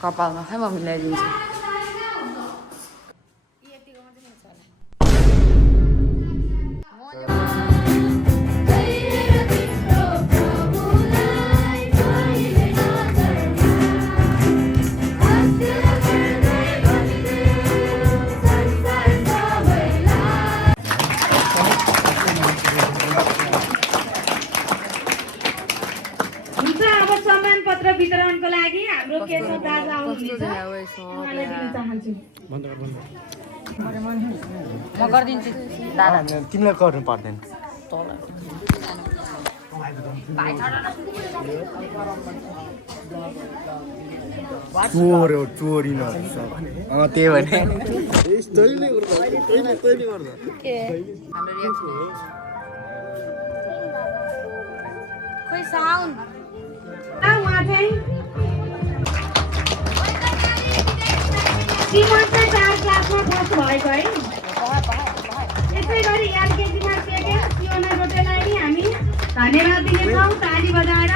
कपालमा खै म मिलाइदिन्छु वितरणको लागि हाम्रो केशव दाजु आउनुहुन्छ उहाँलाई दिन चाहन्छु म गरिदिन्छु दादा तिमीलाई गर्नु पर्दैन चोर हो चोरी न त्यही भने खोइ साउन्ड उहाँ चाहिँ श्रीमन्त 4 क्लासमा बस्नु भएको है यसै गरी एलकेजीमा सेकेन्ड सियोना रोटेलाई नि हामी धन्यवाद दिनेछौँ ताली बजाएर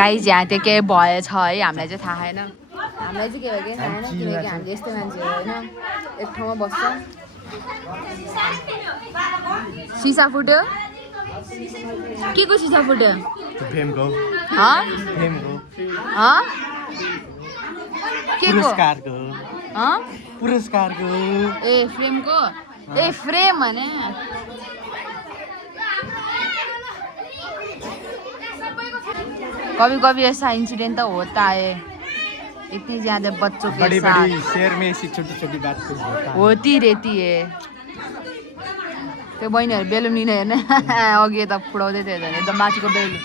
गाइज यहाँ त्यो केही भएछ है हामीलाई चाहिँ थाहा छैन हामीलाई चाहिँ के भयो कि थाहा छैन किनकि हामीले यस्तो मान्छे होइन एक ठाउँमा बस्छ सिसा फुट्यो के को सिसा फुट्यो प्रेमको के पुरस्कारको पुरस्कारको ए फ्रेमको ए फ्रेम भने कभी कभी ऐसा इंसिडेंट तो होता है इतनी ज्यादा बच्चों के बड़ी साथ बड़ी शहर में ऐसी छोटी छोटी बात कुछ होता है। होती रहती है त्यो बहिनीहरू बेलुन लिने हेर्ने अघि यता फुडाउँदै थियो झन् एकदम माथिको balloon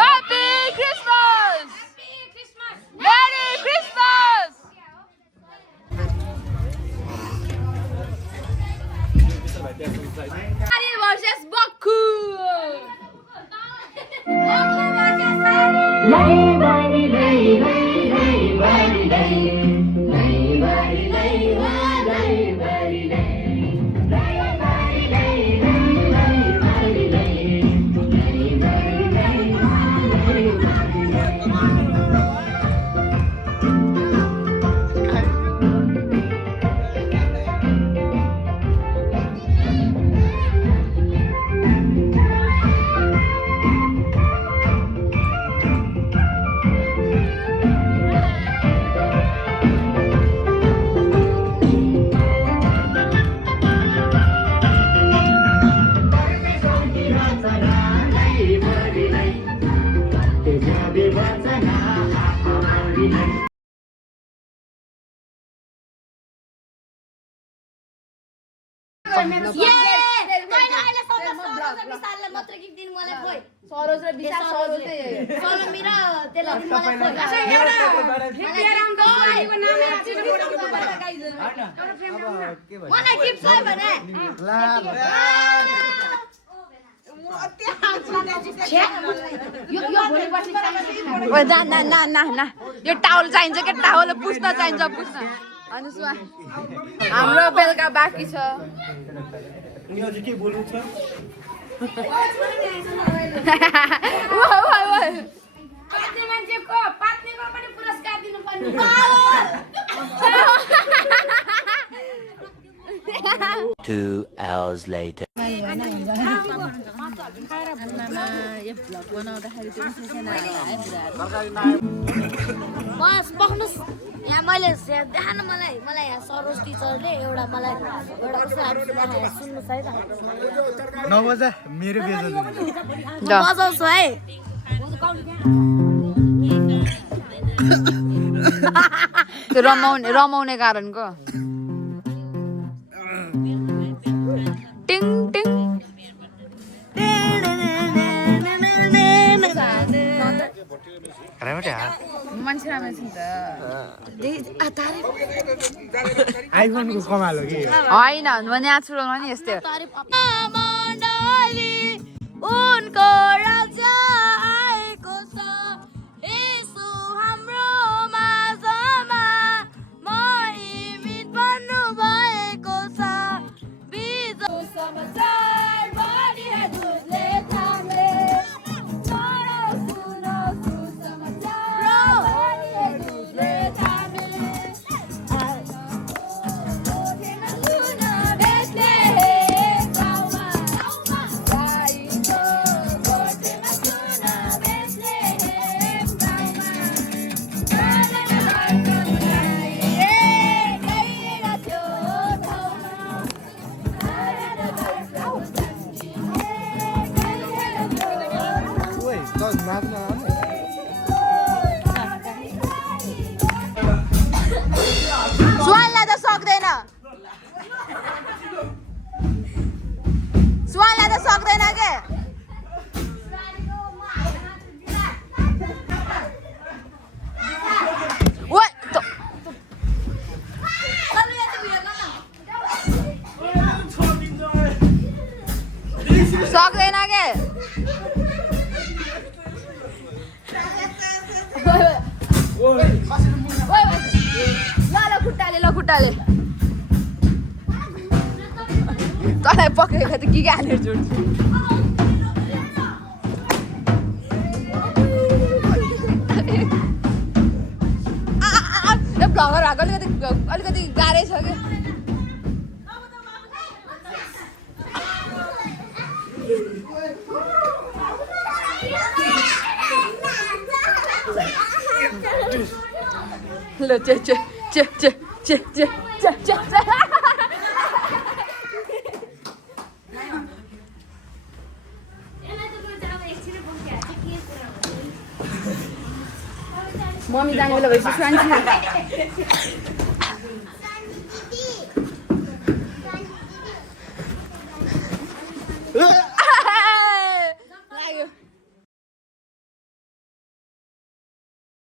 Happy Christmas! Merry Christmas! Hari versus Baku! ना यो टावल चाहिन्छ के टावल पुस्न चाहिन्छ पुस्न अनि सुवा हाम्रो बेलुका बाँकी छ के बोल्नु छ पात्ने मान्छेको पात्नेको पनि पुरस्कार दिनुपर्ने 2 hours later. बस बस्नुहोस् यहाँ मैले देखान मलाई यहाँ सरोज टिचरले एउटा मलाई एउटा कस्तो सुन्नु छ है त नबजा मेरो बेइज्जती बजाउँछु है त्यो रमाउने कारणको टिङ टिङ मान्छे राम्रो छ नि त आइफोनको कमाल हो कि होइन नेचुरलमा नि यस्तै हो उनको राजा आएको छ यसो हाम्रो माझमा महिमित बन्नु भएको छ बिजो समाचार बढिरहेले थामे सुनो सुसमाचार बढिरहेले थामे सुहानलाई त सक्दैन के सक्दैन के ल खुट्टाले तँलाई पक्रेको त के हालेर जोड्छु भ्लगर भएको अलिकति गाह्रै छ कि ल मम्मी जाने बेला भएपछि सुहान्छु